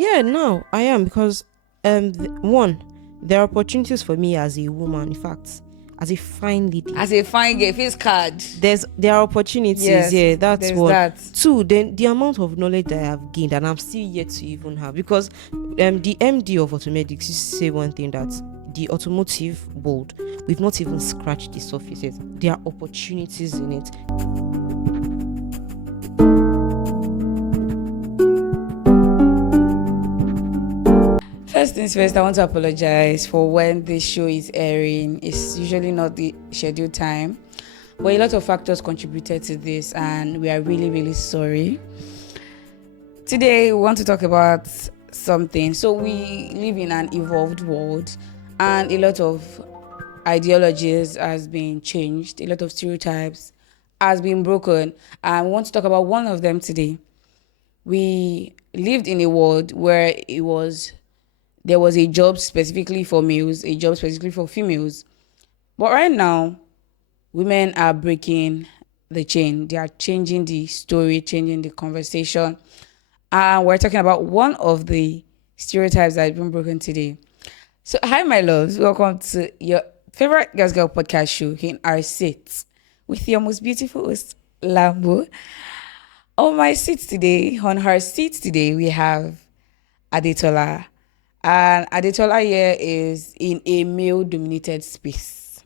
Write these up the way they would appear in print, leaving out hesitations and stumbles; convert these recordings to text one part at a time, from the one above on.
Yeah, no, I am because one, there are opportunities for me as a woman. In fact, as a fine lady, As a fine girl, face card. there are opportunities. Yes, Yeah, that's there's one. that. Two, then the amount of knowledge that I have gained and I'm still yet to even have because the MD of automedics used to say one thing that the automotive world we've not even scratched the surface yet. There are opportunities in it. First things first, I want to apologize for when this show is airing. It's usually not the scheduled time, but a lot of factors contributed to this, and we are really, really sorry. Today, we want to talk about something. So, we live in an evolved world, and a lot of ideologies has been changed, a lot of stereotypes has been broken, and we want to talk about one of them today. We lived in a world where there was a job specifically for males, a job specifically for females. But right now, women are breaking the chain. They are changing the story, changing the conversation. And we're talking about one of the stereotypes that have been broken today. So, hi, my loves. Welcome to your favorite Girls Girl podcast show here in our seats with your most beautiful host, Lambo. On her seat today, we have Adetola. And Adetola here is in a male-dominated space.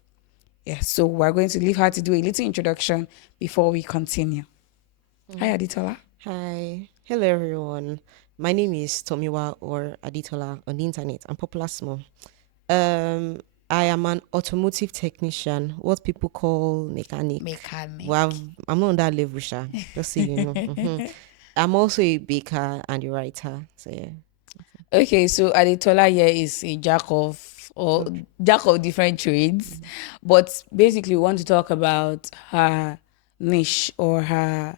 Yeah, so we're going to leave her to do a little introduction before we continue. Hi, Adetola. Hi. Hello, everyone. My name is Tomiwa or Aditola on the internet. I'm popular small. I am an automotive technician, what people call mechanic. Well, I'm not on that level, Sha. Just so you know. I'm also a baker and a writer. So yeah. Okay, so Adetola here is a jack of different trades, but basically we want to talk about her niche or her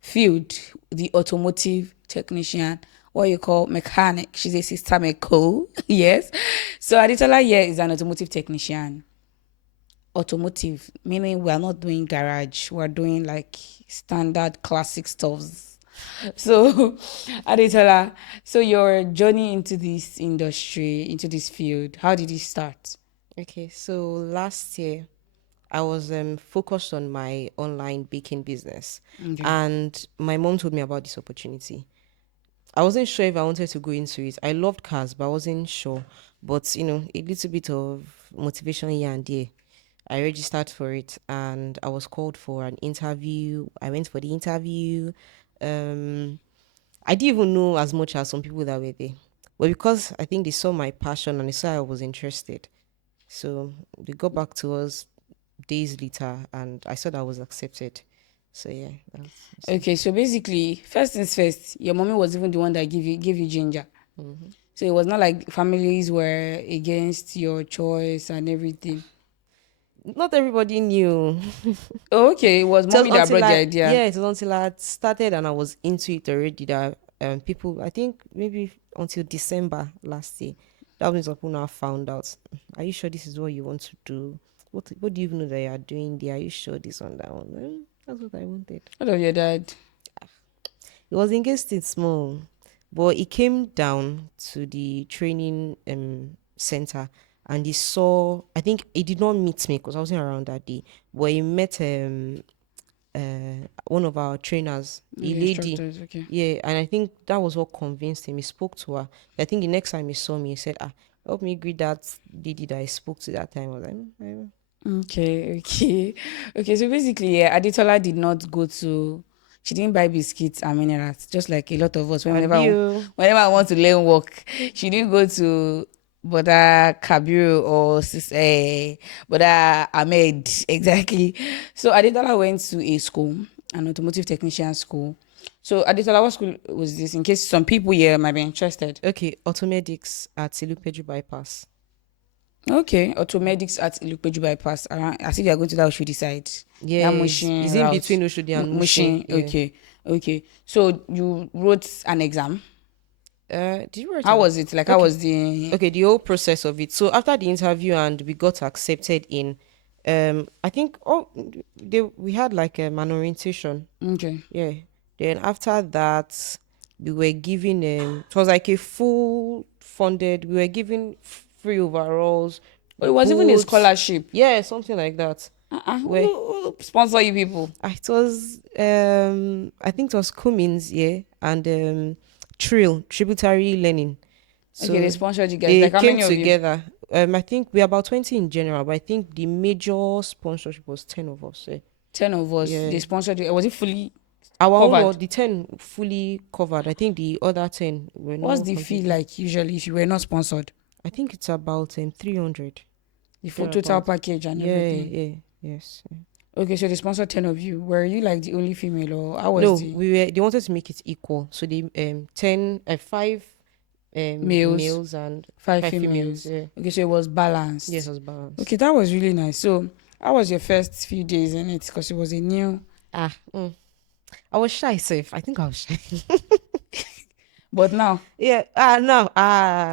field, the automotive technician, what you call mechanic. She's a sister mecho, yes. So Adetola here is an automotive technician. Automotive, meaning we are not doing garage, we're doing like standard classic stuffs. So, Adetola, so your journey into this industry, into this field, how did it start? Okay, so last year I was focused on my online baking business, Okay. and my mom told me about this opportunity. I wasn't sure if I wanted to go into it. I loved cars, but I wasn't sure. But a little bit of motivation here and there. I registered for it, and I was called for an interview. I went for the interview. Um, I didn't even know as much as some people that were there, but because I think they saw my passion and they saw I was interested, so they got back to us days later, and I saw that I was accepted. So yeah, Okay, so basically, first things first, your mommy was even the one that gave you ginger. So it was not like families were against your choice and everything. not everybody knew. Oh, okay, it was It was mommy that until brought the I idea. yeah, it was until I had started and I was into it already that people, I think maybe until December last year, that was when people now found out. Are you sure this is what you want to do? What do you even know that you are doing there? Are you sure this one, that one? That's what I wanted. What of your dad? It was engaged in small, but it came down to the training center, and he saw. I think he did not meet me because I wasn't around that day, but he met one of our trainers, a The lady. instructors, okay. Yeah, and I think that was what convinced him. He spoke to her. I think the next time he saw me, he said, help me greet that lady that I spoke to that time." I was like, Okay, okay. Okay, so basically, yeah, Aditola did not go to, she didn't buy biscuits and minerals, just like a lot of us. "Have you?" Whenever I want to learn work, she didn't go to Boda Kabiru or Boda Ahmed, exactly. So Aditola went to a school, an automotive technician school. So Aditola, what school was this? In case some people here might be interested. Okay, automedics at Silupeju bypass. Okay, automedics at Ilupeju bypass around as if you are going to that Oshodi side. That Yes, Mushin it's in route. between Oshodi and Mushin. Mushin, Yeah. okay. Okay. So you wrote an exam. Did you write How an? was it? Like how Okay, was the okay, the whole process of it. So after the interview and we got accepted in, I think we had like an orientation. okay. Yeah. Then after that, we were given it was like a full funded. We were given free overalls, But it was even a boots, scholarship. yeah, something like that. Where Who sponsor you people? it was I think it was Cummins, yeah, and Trill Tributary Learning. Okay, they So sponsored you guys. they Like how came many of you? together. I think we're about 20 in general, but I think the major sponsorship was 10 of us. Yeah. 10 of us. Yeah. They sponsored you. Was it fully Our own covered? was the 10 fully covered. I think the other 10 were What's not the fee completely. like usually if you were not sponsored? I think it's about 300. The full total Thereabout. package and Yeah, everything. yeah, yes. Yeah. Okay, so they sponsored 10 of you. Were you like the only female or how was No, the they wanted to make it equal. So they 5 males? males and 5 5 females. females. Yeah. Okay, so it was balanced. Yes, it was balanced. Okay, that was really nice. So how was your first few days in it? Because it was a new. Ah, I was shy, safe. I think I was shy. But now, Yeah.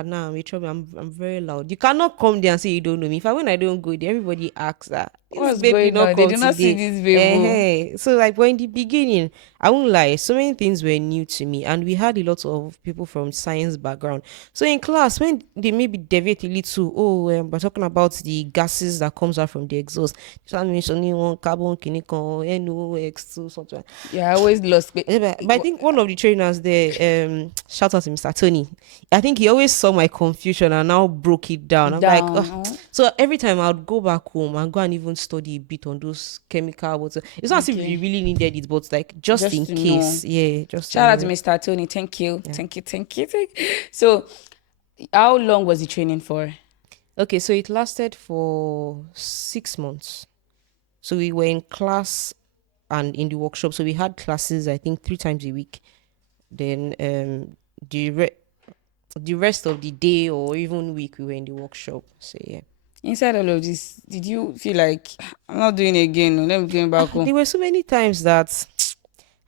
No, we trouble. I'm very loud. You cannot come there and say you don't know me. If I when I don't go there, everybody asks that this what's babe did going not on? They come do not see today. this baby. So like when in the beginning, I won't lie, so many things were new to me, and we had a lot of people from science background. So in class, when they maybe deviate a little, we're talking about the gases that comes out from the exhaust. That means only one carbon, chemical, NOx2, something. Yeah, I always lost. But I think one of the trainers there, shout out to Mr. Tony. I think he always saw my confusion and now broke it down. I'm like, Down. ugh. So every time I would go back home and go and even study a bit on those chemical water. It's not as if we really needed it, but like just in to case, know. yeah, just Shout out to know. Mr. Tony. Thank you. Yeah. Thank you. Thank you. Thank you. So, how long was the training for? Okay, so it lasted for 6 months. So we were in class and in the workshop. So we had classes, I think, 3 times a week. Then the rest of the day or even week we were in the workshop. So yeah. Inside all of this, did you feel like I'm not doing it again? Let me going back home. There were so many times that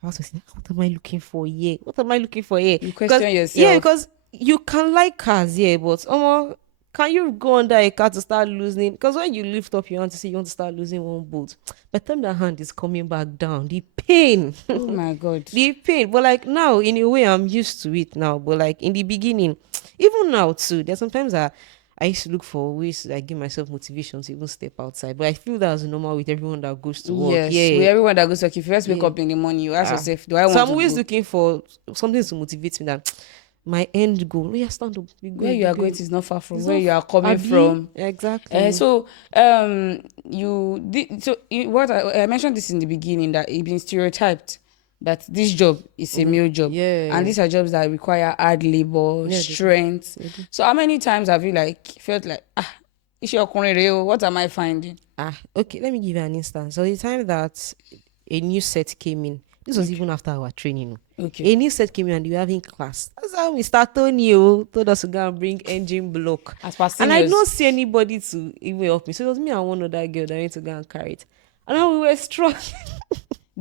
I was thinking, what am I looking for here? What am I looking for here? You question yourself. Yeah, because you can like cars, yeah, but can you go under a car to start losing? Because when you lift up your hand to see you want to start losing one bolt, by the time the hand is coming back down, the pain. Oh my God. The pain. But like now, in a way, I'm used to it now. But like in the beginning, even now too, there's sometimes I used to look for ways to like give myself motivation to even step outside. But I feel that's normal with everyone that goes to work. Yes, Yeah. with everyone that goes to work, if you first wake up in the morning, you ask yourself, do I want So to I'm always go? looking for something to motivate me that my end goal. Yeah, stand up. Where you are going is not far from It's where not you are coming Abi, from. exactly. So, what I mentioned this in the beginning that it's been stereotyped that this job is a male job, Yeah. and these are jobs that require hard labor, Yeah, strength. So, how many times have you felt like it's your career? What am I finding? Okay, let me give you an instance. So the time that a new set came in, this was even after our training. Okay. A new set came in and we were having class. That's how Mr. Tony told us to go and bring engine block. As per And I seniors. don't see anybody to even help me. So it was me and one other girl that went to go and carry it. And now we were struggling.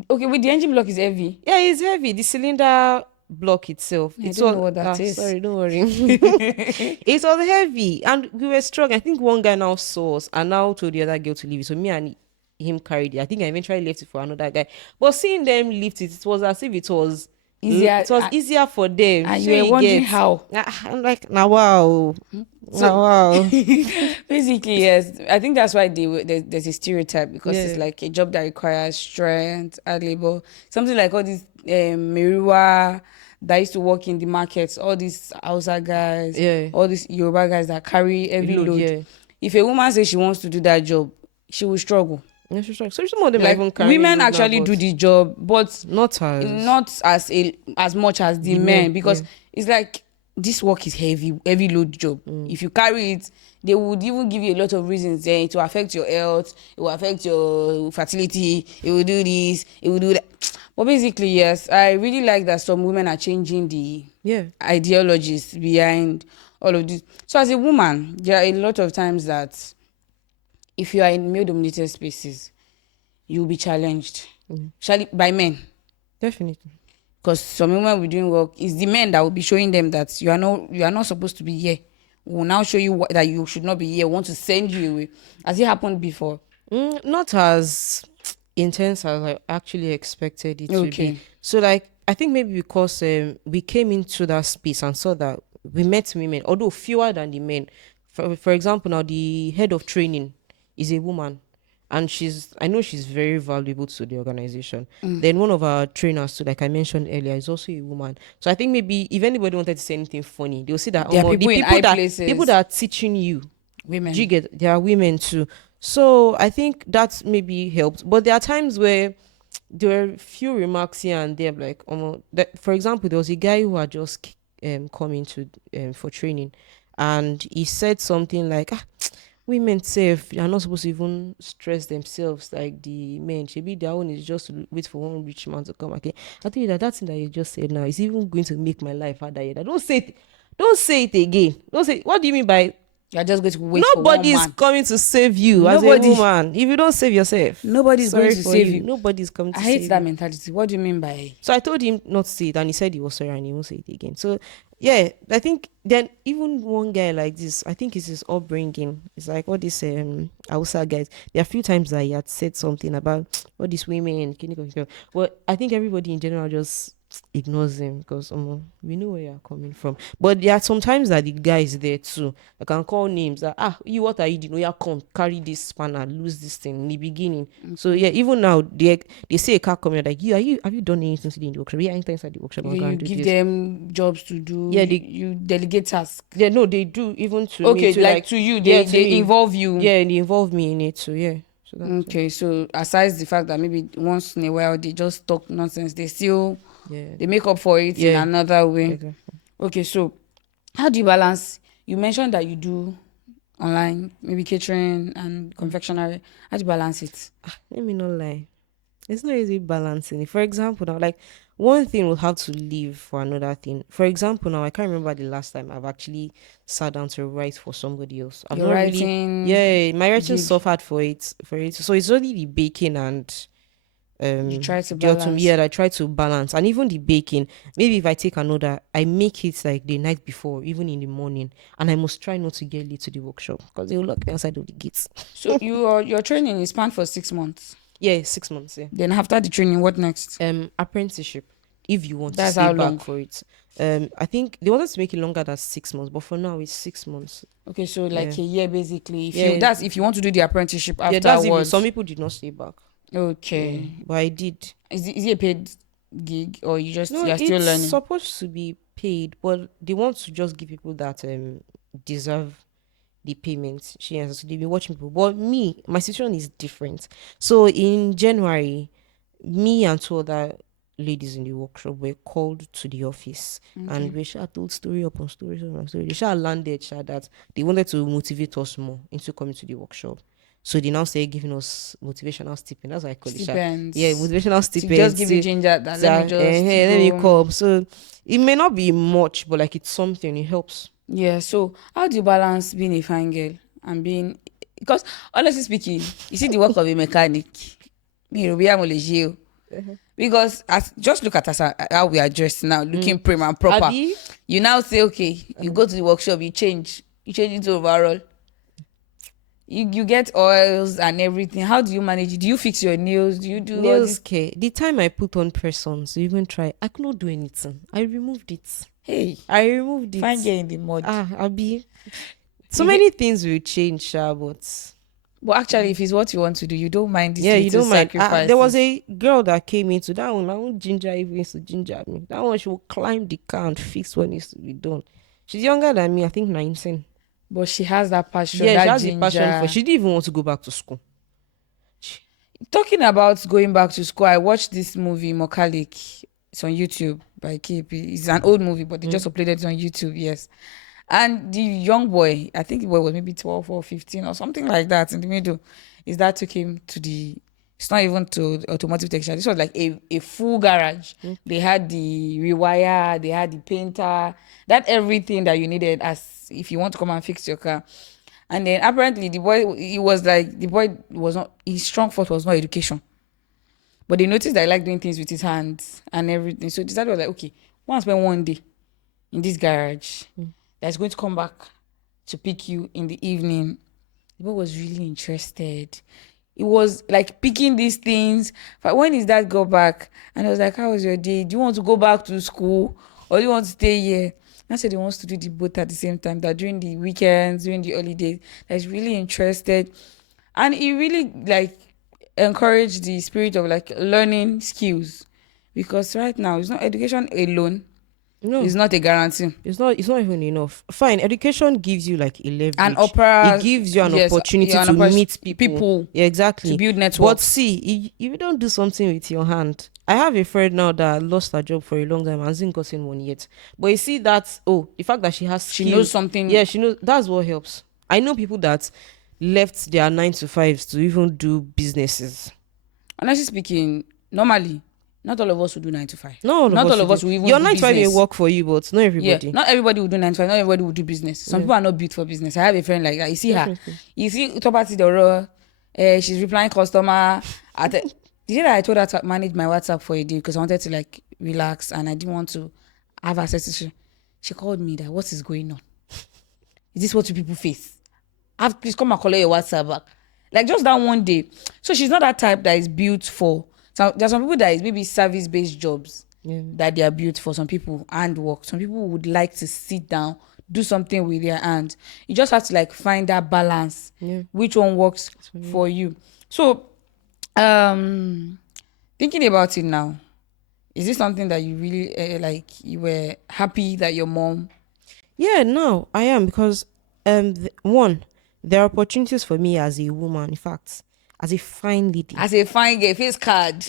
Okay, with the engine block is heavy. Yeah, it's heavy. The cylinder block itself. I don't know what that is. Sorry, don't worry. It was heavy and we were struggling. I think one guy now saw us and now told the other girl to leave it. So me and him carried it. I think I eventually left it for another guy. But seeing them lift it, it was as if it was Easier. It was easier for them. And Sure you were wondering get. how. I'm like, now wow. Now wow. Basically, yes. I think that's why there's a stereotype because it's Yeah. like a job that requires strength, hard labor. Something like all these Meriwa that used to work in the markets, all these Hausa guys, Yeah. all these Yoruba guys that carry every load. Yeah. If a woman says she wants to do that job, she will struggle. Yeah, she's right. So some of them are Like even carrying women loads now, actually but do the job, but not as much as the men because it's like this work is heavy load job. If you carry it, they would even give you a lot of reasons. It will affect your health, it will affect your fertility, it will do this, it will do that. But basically, yes, I really like that some women are changing the ideologies behind all of this. So as a woman, there are a lot of times that if you are in male-dominated spaces, you will be challenged, by men. Definitely. Because some women will be doing work, it's the men that will be showing them that you are not supposed to be here. We will now show you that you should not be here. We want to send you away. Has it happened before? Not as intense as I actually expected it to Okay. be. So like I think maybe because we came into that space and saw that we met women, although fewer than the men. For example, now the head of training is a woman, and I know she's very valuable to the organization. Then one of our trainers, too, like I mentioned earlier, is also a woman. So I think maybe if anybody wanted to say anything funny, they'll see that There are the people in high places. people that are teaching you, do you Women. get, there are women too. So I think that maybe helped. But there are times where there were a few remarks here and there, like that, for example, there was a guy who had just come into for training, and he said something like, women safe, you're not supposed to even stress themselves like the men. Maybe their own is just to wait for one rich man to come. Okay, I tell you that thing that you just said now is even going to make my life harder. Yet. Don't say it. Don't say it again. Don't say. What do you mean by You're just going to wait for one nobody is man. coming to save you as a Nobody. woman? If you don't save yourself, Nobody's going sorry to for save you. Nobody's coming to I save hate that you. mentality. What do you mean by? So I told him not to say it, and he said he was sorry, and he won't say it again. So yeah, I think then even one guy like this, I think it's his upbringing. It's like all these Hausa guys. There are a few times that he had said something about all these women. Well, I think everybody in general just ignores him because we know where you're coming from. But there are sometimes that the guy is there too. I can call names that you, what are you doing? Oh, yeah, come carry this spanner, lose this thing in the beginning. So yeah, even now they say a car coming like have you done anything today in the workshop? Yeah, enter inside the workshop and go You and do give this. them jobs to do. Yeah, you delegate tasks. Yeah, no, they do even to Okay, me too, like to you, yeah, they me. involve you. Yeah, they involve me in it. So yeah. So that's it. Okay, so aside the fact that maybe once in a while they just talk nonsense, they still Yeah. they make up for it in Yeah. another way. Exactly. Okay, so how do you balance? You mentioned that you do online, maybe catering and confectionery. How do you balance it? Let me not lie. It's not easy balancing it. For example, now, like one thing will have to leave for another thing. For example, now I can't remember the last time I've actually sat down to write for somebody else. I've Your not really, writing yeah, my writing gig, suffered for it. So it's only the baking and you try to the autumn, balance. yeah, I try to balance. And even the baking, maybe if I take another, I make it like the night before, even in the morning, and I must try not to get late to the workshop because they will lock me outside of the gates. So your training is planned for 6 months. Yeah, 6 months. Yeah. Then after the training, what next? Apprenticeship, if you want to That's stay how back long? for it. I think they wanted to make it longer than 6 months, but for now it's 6 months. Okay, so like Yeah. a year basically. Yeah. If you want to do the apprenticeship Yeah, that's even afterwards. some people did not stay back. Yeah, Okay. but I did. Is it a paid gig or No, you're still it's learning? supposed to be paid, but they want to just give people that deserve the payment. She has to be watching people. But me, my situation is different. So in January, me and two other ladies in the workshop were called to the office, and we shall told story upon story upon story. They shall landed that they wanted to motivate us more into coming to the workshop. So they now say giving us motivational stipend. That's what I call it. Stipends. Yeah, motivational To stipend. just give you ginger that let me just let me go. come. So it may not be much, but like it's something. It helps. Yeah, so how do you balance being a fine girl and being, because honestly speaking, you see the work of a mechanic. Me, Ruby, I'm Olejio. Because just look at us how we are dressed now, looking prim and proper. Abi? You now say, okay, you go to the workshop, you change into overall. You get oils and everything. How do you manage it? Do you fix your nails? Do you do all Nails this? care. The time I put on press-ons to even try, I could not do anything. I removed it. Hey, I removed it. fine girl in the mud. Abi. So You many things will change, but But actually, if it's what you want to do, you don't mind this yeah, you little don't mind. sacrifice. There was a girl that came into that one. My own ginger even used to ginger me. That one she will climb the car and fix what needs to be done. She's younger than me. I think 19. But she has that passion, Yeah, that she has ginger. the passion for. She didn't even want to go back to school. Talking about going back to school, I watched this movie, Mokalik. It's on YouTube by KP. It's an old movie, but they just uploaded it on YouTube, yes. And the young boy, I think the boy was maybe 12 or 15 or something like that in the middle. His dad took him to it's not even to the automotive technician. This was like a full garage. They had the rewire, they had the painter, that everything that you needed as if you want to come and fix your car. And then apparently the boy was not, his strong force was not education. But they noticed that he liked doing things with his hands and everything. So they decided was like, okay, once spend one day in this garage that's going to come back to pick you in the evening. The boy was really interested. It was like picking these things. But when is that go back? And I was like, how was your day? Do you want to go back to school or do you want to stay here? And I said he wants to do the both at the same time. That during the weekends, during the holidays, that he's really interested. And he really like encouraged the spirit of like learning skills. Because right now it's not education alone. No, It's not a guarantee. it's not even enough. Fine, education gives you like a An leverage. It opera, gives you an yes, opportunity yeah, to meet people. people Yeah, to exactly. build But networks. see, if you don't do something with your hand, I have a friend now that lost her job for a long time and hasn't gotten one yet. But you see that, oh, the fact that she has She knows skills, something. yeah, she knows, that's what helps. I know people that left their 9 to 5s to even do businesses. Honestly speaking, normally, not all of us will do 9 to 5. Not all of Not us all should of do. us will even Your do 9 to 5 may business. work for you, but not Yeah, everybody. not everybody will do 9 to 5. Not everybody will do business. Some Yeah, people are not built for business. I have a friend like that. You see her. definitely. You see Topati Doro. She's replying customer. The day that I told her to manage my WhatsApp for a day because I wanted to like relax and I didn't want to have access to she called me that what is going on? Is this what you people face? Please come and collect your WhatsApp back. Like just that one day. So she's not that type that is built for. So there's some people that is maybe service based jobs Yeah. that they are built for. Some people hand work. Some people would like to sit down, do something with their hands. You just have to like find that balance. Yeah. Which one works for you? So, um, thinking about it now, is this something that you really like? You were happy that your mom. Yeah, no, I am because one, there are opportunities for me as a woman, in fact, as a fine lady. As a fine girl, face card.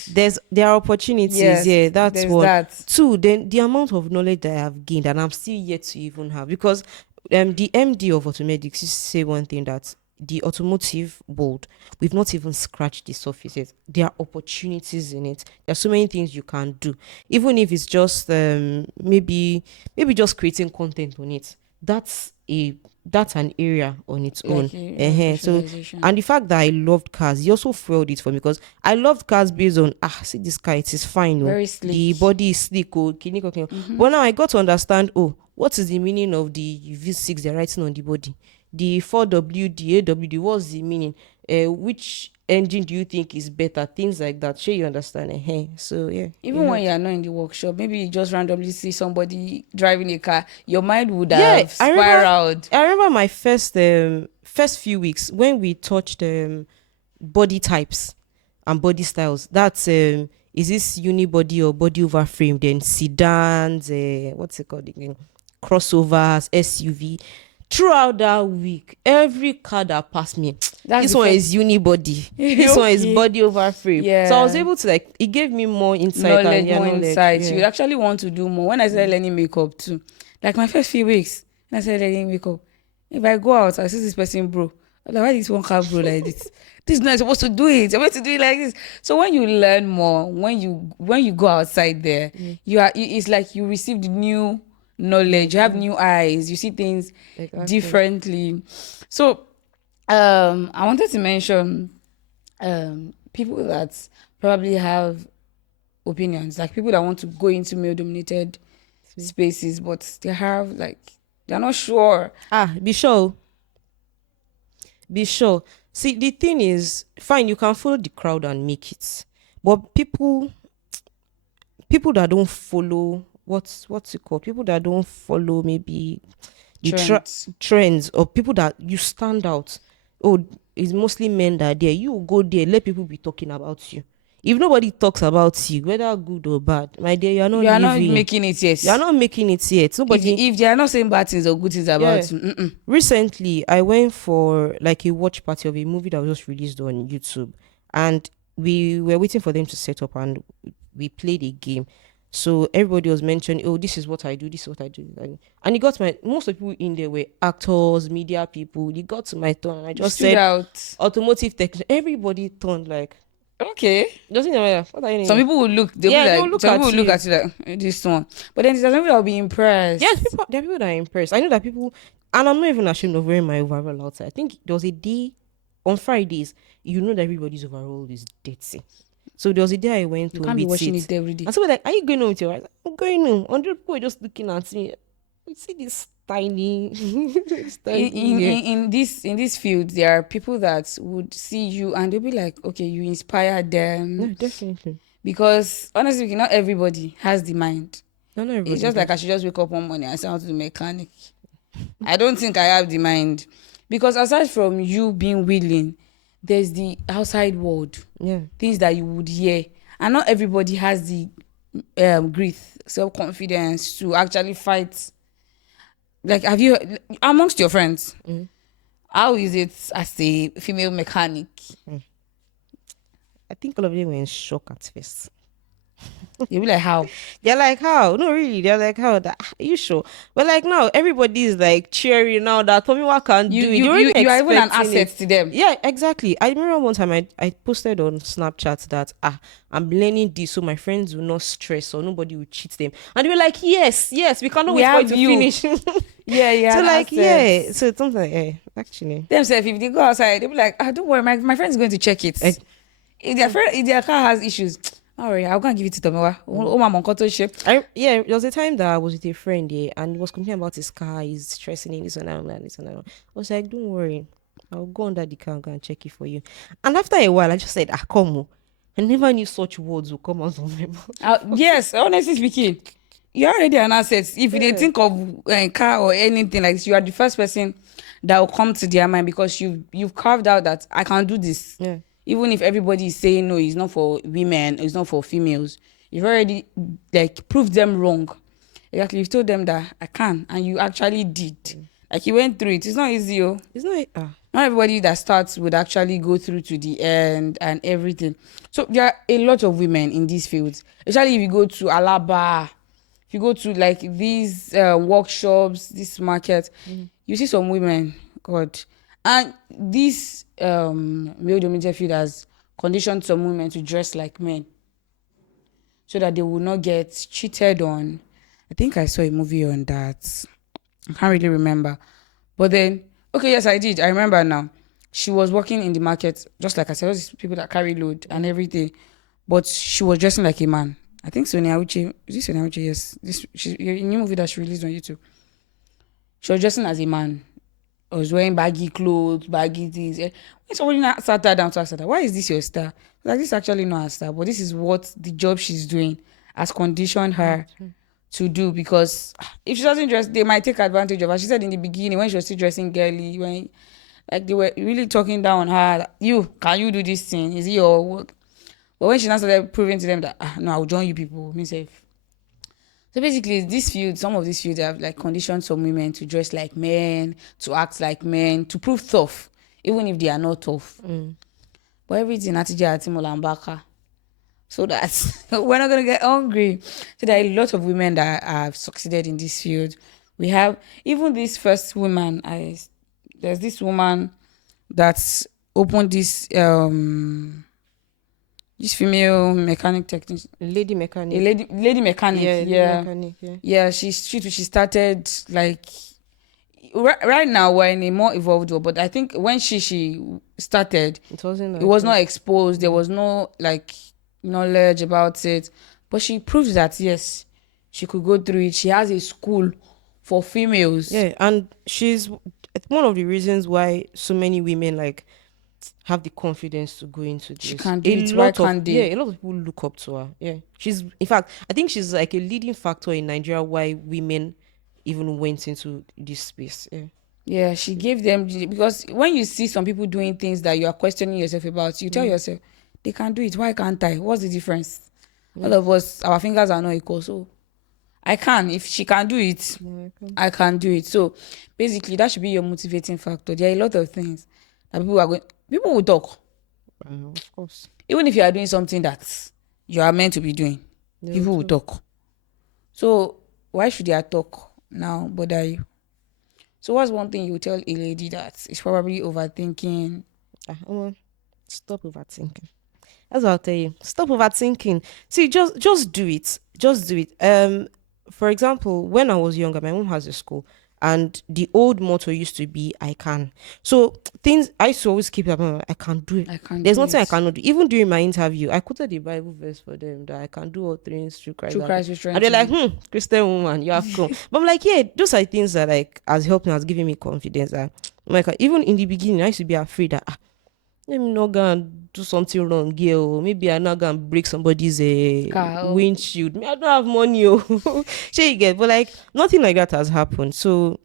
There are opportunities, Yes, yeah, that's there's one. that. Two, then the amount of knowledge that I have gained and I'm still yet to even have because the MD of automedics used to say one thing that the automotive world, we've not even scratched the surface yet. There are opportunities in it. There are so many things you can do, even if it's just maybe just creating content on it. That's an area on its own. Like a So, specialization. and the fact that I loved cars, he also fueled it for me because I loved cars based on see this car, it is fine, oh, Very the slick. body is sleek, oh, but now I got to understand, oh, what is the meaning of the V6 they're writing on the body, the 4WD, AWD, what's the meaning? Which engine do you think is better? Things like that. Sure, you understand? So yeah, it Even when you helps. are not in the workshop, maybe you just randomly see somebody driving a car, your mind would Yeah, have spiraled. I remember my first few weeks when we touched body types and body styles. That's is this unibody or body over frame? Then sedans, what's it called again? Crossovers, SUV. Throughout that week, every car that passed me, That's this the one first is unibody, this one is okay. body over frame. So I was Yeah. able to like, it gave me more insight and Knowledge, yeah, more knowledge. insights. You Yeah. would actually want to do more. When I started learning makeup too, like my first few weeks, when I started learning makeup, if I go out, I see this person, bro. I'm like, why this one car, bro, like this? This is not supposed to do it. I'm supposed to do it like this. So when you learn more, when you go outside there, it's like you receive the new knowledge. You have new eyes. You see things Exactly. differently. So I wanted to mention people that probably have opinions, like people that want to go into male dominated spaces, but they have like they're not sure. Be sure. Be sure. See, the thing is, fine, you can follow the crowd and make it. But people that don't follow what's it called? People that don't follow maybe the Trends. trends or people that you stand out. Oh, it's mostly men that are there. You go there, let people be talking about you. If nobody talks about you, whether good or bad, my dear, you're not You are not living. making it yet. You're not making it yet. Nobody. If they are not saying bad things or good things Yeah. about you, Recently, I went for like a watch party of a movie that was just released on YouTube, and we were waiting for them to set up, and we played a game. So everybody was mentioning, oh, this is what I do, this is what I do, and it got most of the people in there were actors, media people. It got to my turn, and I you just stood said out. automotive technician. Everybody turned like, Okay. doesn't matter. What are you Some doing? people will look. They'll Yeah, be they'll like. look Some people at will look you. at you like this one. But then there's some people that will be impressed. Yes, there are people that are impressed. I know that people, and I'm not even ashamed of wearing my overall outside. I think there was a day on Fridays, you know that everybody's overall is dirty. So there was a day I went You home can't be with washing it. it every day. And so we're like, are you going home with your wife? I'm going home. 100 people were just looking at me. You see this tiny, it's in tiny. in, Yeah. in in this field, there are people that would see you and they'll be like, okay, you inspire them. No, definitely. Because honestly speaking, not everybody has the mind. No, not It's everybody just like I does. should just wake up one morning and say I want to do mechanic. I don't think I have the mind. Because aside from you being willing, there's the outside world, Yeah. things that you would hear. And not everybody has the grit, self-confidence to actually fight. Like, have you, amongst your friends, how is it as a female mechanic? I think all of them were in shock at first. You'll be like, how? They're like, how? No, really. They're like, how? That, are you sure? But like now, everybody is like cheering now that Tomiwa can You do it. you They're you already you are even an expecting asset it. to them. Yeah, exactly. I remember one time I posted on Snapchat that I'm learning this so my friends will not stress or nobody will cheat them. And they were like, yes, yes, we cannot We wait for it have to you. finish. Yeah, yeah, So an like, asset. yeah. So it's something like, actually. Themselves, if they go outside, they'll be like, don't worry, my friend is going to check it. Eh, If their car has issues, don't worry, I'll go and give it to Tomiwa. Oh, my monkoto shape. Yeah, there was a time that I was with a friend, yeah, and he was complaining about his car, he's stressing in this and that and this and that. I was like, don't worry, I'll go under the car and go and check it for you. And after a while, I just said, come on. I never knew such words would come out of my mouth. Yes, honestly speaking, you're already an asset. If they think of a car or anything like this, you are the first person that will come to their mind because you've carved out that I can do this. Yeah. Even if everybody is saying no, it's not for women, it's not for females. You've already like proved them wrong. Exactly, you've told them that I can, and you actually did. Like you went through it. It's not easy, oh. It's not, Not everybody that starts would actually go through to the end and everything. So there are a lot of women in these fields, especially if you go to Alaba, if you go to like these workshops, this market, you see some women, God. And this male dominated field has conditioned some women to dress like men so that they will not get cheated on. I think I saw a movie on that. I can't really remember. But then, okay, yes, I did. I remember now. She was working in the market, just like I said, all these people that carry load and everything. But she was dressing like a man. I think Sonia Uche, is this Sonia Uche? Yes. A new movie that she released on YouTube. She was dressing as a man. I was wearing baggy clothes, baggy things. When somebody sat her down to ask her, why is this your style? Like, this is actually not her style, but this is what the job she's doing has conditioned her to do, because if she doesn't dress, they might take advantage of her. She said in the beginning when she was still dressing girly, when like they were really talking down on her, can you do this thing? Is it your work? But when she now started proving to them that no, I'll join you people, myself. So basically, this field, some of these fields have like conditioned some women to dress like men, to act like men, to prove tough, even if they are not tough. But everything Atija Atimola and Baka. So that we're not gonna get hungry. So there are a lot of women that have succeeded in this field. We have even this first woman. There's this woman that's opened this female mechanic technician, lady a mechanic. lady mechanic. Yeah, lady mechanic, yeah. Yeah, she started like right now we're in a more evolved world, but I think when she started, It wasn't like it was this. not exposed. There was no like knowledge about it, but she proves that yes, she could go through it. She has a school for females. Yeah, and she's one of the reasons why so many women like have the confidence to go into this. She can do it. Why can't they? Yeah, a lot of people look up to her. Yeah, she's in fact, I think she's like a leading factor in Nigeria why women even went into this space. Yeah. Yeah, she gave them because when you see some people doing things that you are questioning yourself about, you tell yourself they can do it. Why can't I? What's the difference? All of us, our fingers are not equal, so I can. If she can do it, I can do it. So basically, that should be your motivating factor. There are a lot of things that people will talk. Of course. Even if you are doing something that you are meant to be doing, people will talk. So why should they talk now bother you? So what's one thing you would tell a lady that is probably overthinking? Stop overthinking. That's what I'll tell you. Stop overthinking. See, just do it. Just do it. For example, when I was younger, my mom has a school. And the old motto used to be, I can. So things I used to always keep up. I can do it. I can't There's do nothing I it. cannot do. Even during my interview, I quoted the Bible verse for them that I can do all things through Christ. True Christ was trying And they're to like, do. Christian woman, you have come. But I'm like, yeah, those are things that like has helped me, has given me confidence. That like even in the beginning, I used to be afraid that let me not go and do something wrong here, or maybe I'm not gonna break somebody's Car. windshield. Me, I don't have money, oh. Sure you get, but like nothing like that has happened. So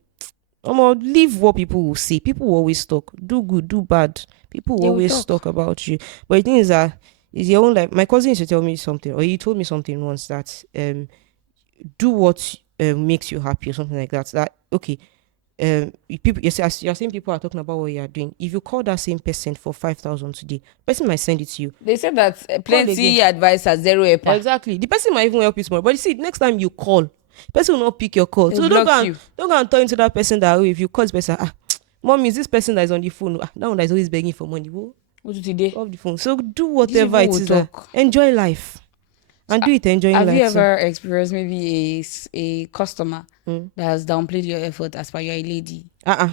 leave what people will say. People will always talk. Do good, do bad. People will They will always talk talk. about you. But the thing is that it's your own life. My cousin used to tell me something, or he told me something once that do what makes you happy or something like that. That okay, people you're saying people are talking about what you are doing. If you call that same person for 5,000 today, person might send it to you. They said that Call again. plenty advice has zero EPA. Exactly. The person might even help you tomorrow. But you see, next time you call, person will not pick your call. They'll So block you. don't go and turn to that person that if you call this person, mom, is this person that is on the phone? That one that is always begging for money. Whoa, What do today? off the phone. So do These whatever people it will is. talk. Enjoy life. And do it enjoying Have life. you too. ever experienced maybe a customer that has downplayed your effort as per you're a lady?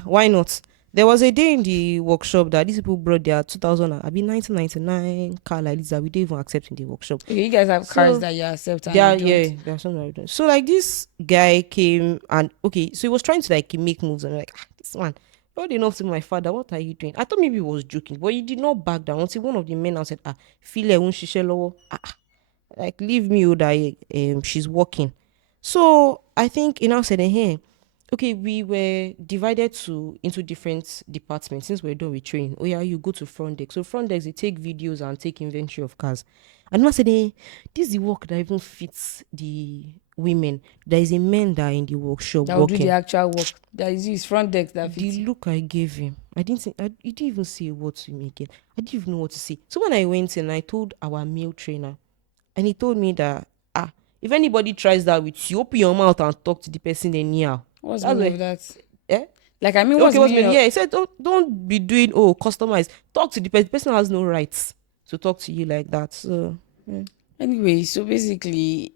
Why not? There was a day in the workshop that these people brought their 2000, I mean 1999 car like this that we didn't even accept in the workshop. Okay, you guys have cars So that you accept and yeah, you don't. yeah, there's something like that. So like this guy came and okay, so he was trying to like make moves and I'm like this man, not enough to my father. What are you doing? I thought maybe he was joking, but he did not back down until one of the men now said, feel won't she lower? Like leave me with that she's working. So I think he now said, hey, okay, we were divided into different departments since we're done with training. Oh yeah, you go to front desk. So front desk, they take videos and take inventory of cars. And I said, hey, this is the work that even fits the women. There is a man that are in the workshop That will do the working. actual work. That is his front deck that fits. The look I gave him, he didn't even say a word to me again. I didn't even know what to say. So when I went in, I told our male trainer, and he told me that if anybody tries that with you, open your mouth and talk to the person anyhow. What's the That's meaning why, of that? eh? Like, I mean, what's Okay, the what's meaning meaning? of... Yeah, he said don't be doing customize. Talk to the person. The person has no rights to talk to you like that. So yeah. Anyway, so basically,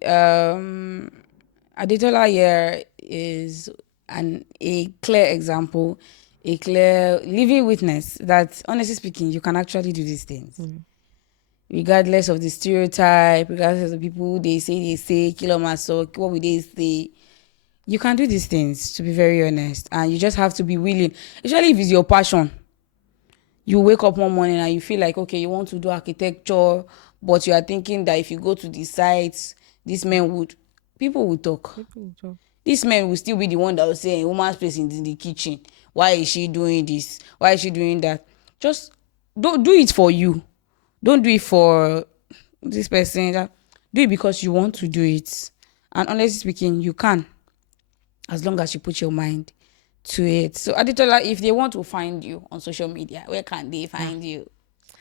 Adetola here is a clear example, a clear living witness that, honestly speaking, you can actually do these things. Regardless of the stereotype, regardless of the people they say, kilo maso, what would they say? You can do these things, to be very honest. And you just have to be willing. Especially if it's your passion. You wake up one morning and you feel like, okay, you want to do architecture, but you are thinking that if you go to the sites, people would talk. This man will still be the one that will say, a woman's place in the kitchen. Why is she doing this? Why is she doing that? Just don't do it for you. Don't do it for this person. Do it because you want to do it. And honestly speaking, you can, as long as you put your mind to it. So Adetola, if they want to find you on social media, where can they find you?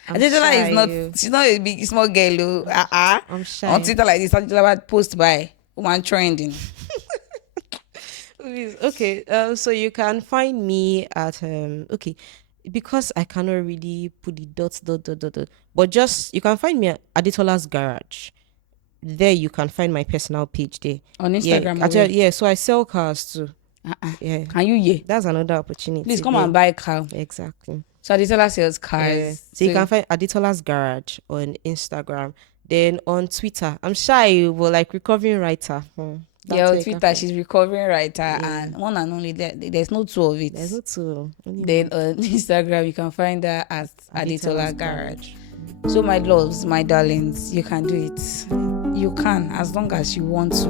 Adetola is not, she's not a big small girl. I'm shy. On Twitter like this, Adetola post by woman trending. Okay, so you can find me at because I cannot really put the dot, but just you can find me at Adetola's Garage. There you can find my personal page there On Instagram. Yeah, so I sell cars too. Yeah, Can you hear? that's another opportunity. Please come and buy a car. Exactly. So Adetola sells cars. Yeah. So you can find Adetola's Garage on Instagram. Then on Twitter, I'm shy, but like recovering writer. Yeah, on Twitter, she's recovering writer, and one and only there's no two of it. There's no two. Then on Instagram, you can find her at Adetola Garage. So my loves, my darlings, you can do it. You can, as long as you want to,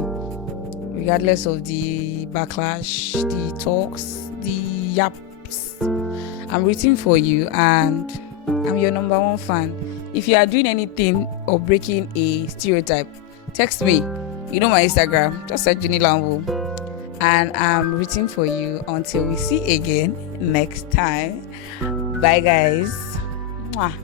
regardless of the backlash, the talks, the yaps. I'm rooting for you, and I'm your number one fan. If you are doing anything or breaking a stereotype, text me. You know my Instagram, just search Juni Lambo. And I'm rooting for you until we see again next time. Bye guys. Mwah.